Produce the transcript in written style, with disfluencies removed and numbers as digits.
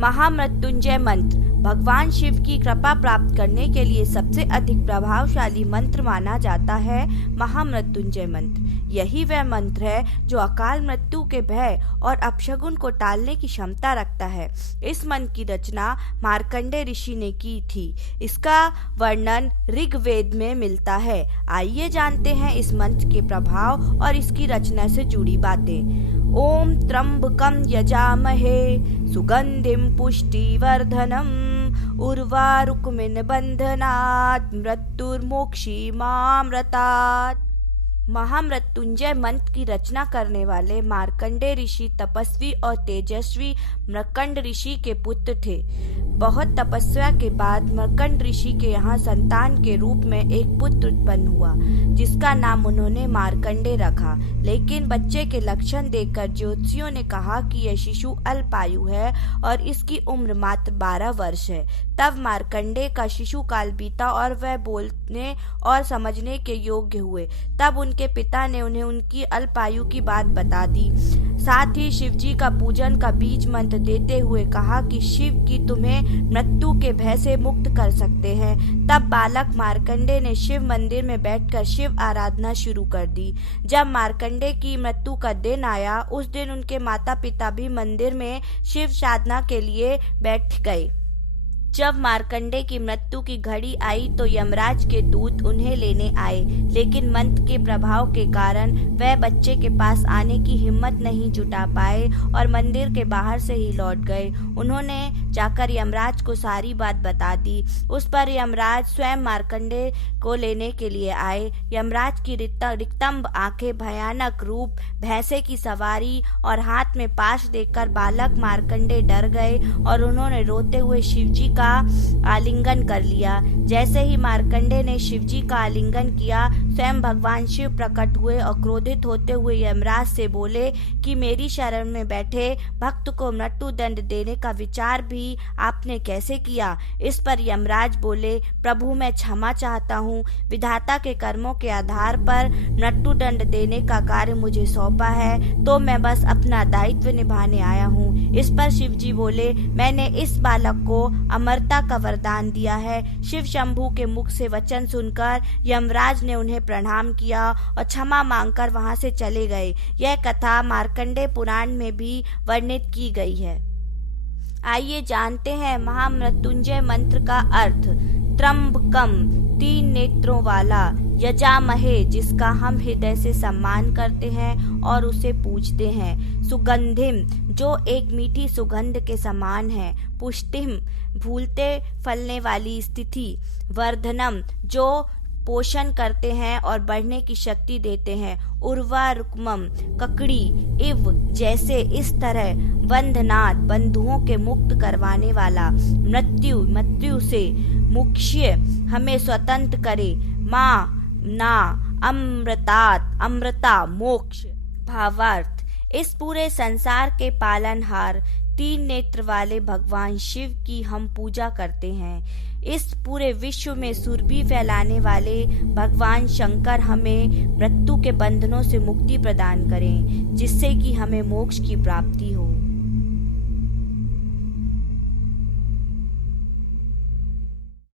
महामृत्युंजय मंत्र भगवान शिव की कृपा प्राप्त करने के लिए सबसे अधिक प्रभावशाली मंत्र माना जाता है। महामृत्युंजय मंत्र यही वह मंत्र है जो अकाल मृत्यु के भय और अपशगुन को टालने की क्षमता रखता है। इस मंत्र की रचना मार्कंडेय ऋषि ने की थी। इसका वर्णन ऋग्वेद में मिलता है। आइए जानते हैं इस मंत्र के प्रभाव और इसकी रचना से जुड़ी बातें। ओम त्र्यंबकं यजामहे सुगंधिं पुष्टिवर्धनम् उर्वारुकमिव बंधनात् मृत्युर्मोक्षीमामृतात्। महामृत्युंजय मंत्र की रचना करने वाले मार्कंडेय ऋषि तपस्वी और तेजस्वी मृकंड ऋषि के पुत्र थे। बहुत तपस्या के बाद मृकंड ऋषि के यहाँ संतान के रूप में एक पुत्र उत्पन्न हुआ, जिसका नाम उन्होंने मार्कंडेय रखा। लेकिन बच्चे के लक्षण देखकर ज्योतिषियों ने कहा कि यह शिशु अल्पायु है और इसकी उम्र मात्र 12 वर्ष है। तब मार्कंडेय का शिशु काल बीता और वह बोलने और समझने के योग्य हुए। तब उनके पिता ने उन्हें उनकी अल्पायु की बात बता दी। साथ ही शिवजी का पूजन का बीज मंत्र देते हुए कहा कि शिव की तुम्हें मृत्यु के भय से मुक्त कर सकते हैं। तब बालक मार्कंडेय ने शिव मंदिर में बैठकर शिव आराधना शुरू कर दी। जब मार्कंडेय की मृत्यु का दिन आया, उस दिन उनके माता पिता भी मंदिर में शिव साधना के लिए बैठ गए। जब मार्कंडेय की मृत्यु की घड़ी आई तो यमराज के दूत उन्हें लेने आए, लेकिन मंत्र के प्रभाव के कारण वह बच्चे के पास आने की हिम्मत नहीं जुटा पाए और मंदिर के बाहर से ही लौट गए। उन्होंने जाकर यमराज को सारी बात बता दी। उस पर यमराज स्वयं मार्कंडेय को लेने के लिए आए। यमराज की रिक्तम्ब आंखें, भयानक रूप, भैंसे की सवारी और हाथ में पाश देखकर बालक मार्कंडेय डर गए और उन्होंने रोते हुए शिवजी का आलिंगन कर लिया। जैसे ही मार्कंडेय ने शिवजी का आलिंगन किया, स्वयं भगवान शिव प्रकट हुए और क्रोधित होते हुए यमराज से बोले कि मेरी शरण में बैठे भक्त को मृत्यु दंड देने का विचार भी आपने कैसे किया। इस पर यमराज बोले, प्रभु मैं क्षमा चाहता हूँ। विधाता के कर्मों के आधार पर मृत्यु दंड देने का कार्य मुझे सौंपा है, तो मैं बस अपना दायित्व निभाने आया हूँ। इस पर शिवजी बोले, मैंने इस बालक को अमरता का वरदान दिया है। शिव शंभू के मुख से वचन सुनकर यमराज ने उन्हें प्रणाम किया और क्षमा मांगकर वहां से चले गए। यह कथा मार्कंडेय पुराण में भी वर्णित की गई है। आइए जानते हैं महामृत्युंजय मंत्र का अर्थ। त्र्यंबकम 3 नेत्रों वाला, यजामहे जिसका हम हृदय से सम्मान करते हैं और उसे पूजते हैं, सुगंधिम जो एक मीठी सुगंध के समान है, पुष्टिम फूलते फलने वाली स्थिति, वर्धनम जो पोषण करते हैं और बढ़ने की शक्ति देते हैं, उर्वारुकमम ककड़ी, इव जैसे इस तरह, बंधनात् बंधुओं के मुक्त करवाने वाला, मृत्यु से मुक्ष्य हमें स्वतंत्र करे, माँ ना अमृतात् अमृता मोक्ष। भावार्थ, इस पूरे संसार के पालनहार 3 नेत्र वाले भगवान शिव की हम पूजा करते हैं। इस पूरे विश्व में सुरभि फैलाने वाले भगवान शंकर हमें मृत्यु के बंधनों से मुक्ति प्रदान करें, जिससे कि हमें मोक्ष की प्राप्ति हो।